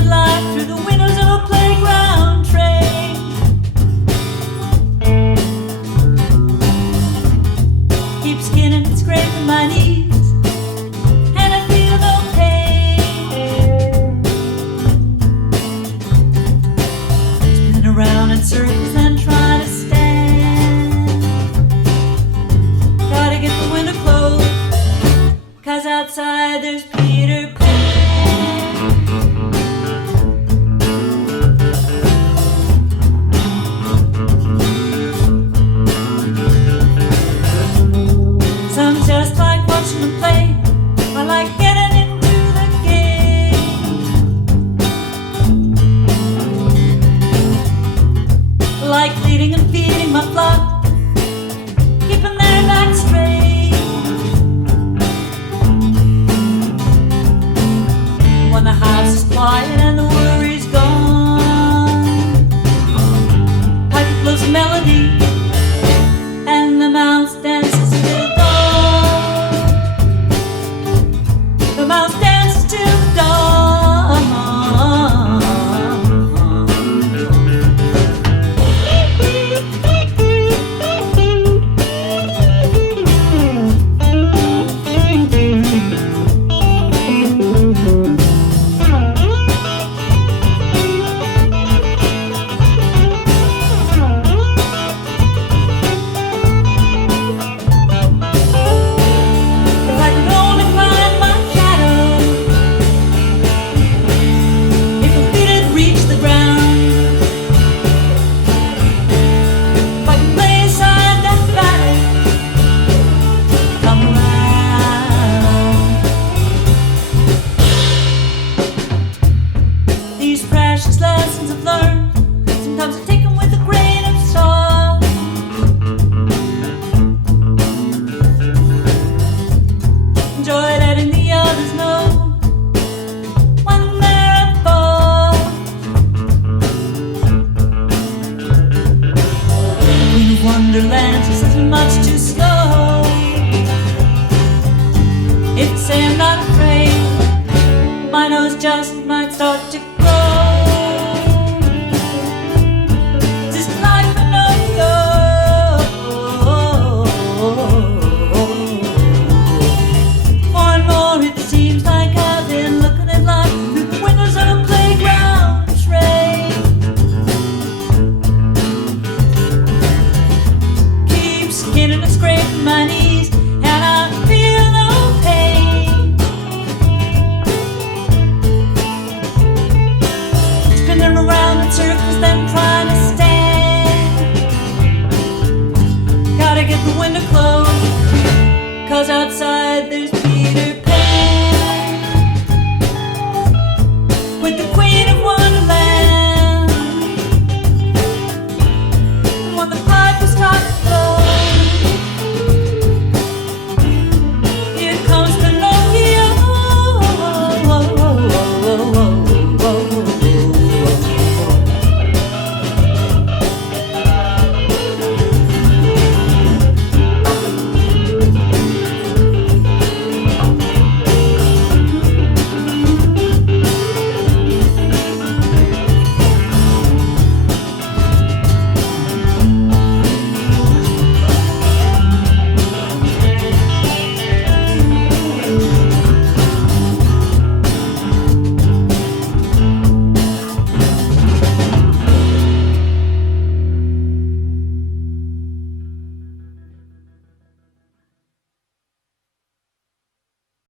at life through the windows of a playground train. Keep skinning and scraping my knees, and I feel no pain. Spinning around in circles and trying to stand. Gotta get the window closed, 'cause outside there's Peter Pan. Some just like watching them play, I like getting into the game. Like leading and feeding my flock, keeping their backs straight. When the house is quiet and the worry's gone, pipe blows a melody and the mouse dances till dawn. The mouse dances till dawn. These precious lessons I've learned, sometimes I take them with a grain of salt. Enjoy letting the others know when they're at fault. Queen of Wonderland, she says I'm much too slow. If I say I'm not afraid, my nose just might start to glow.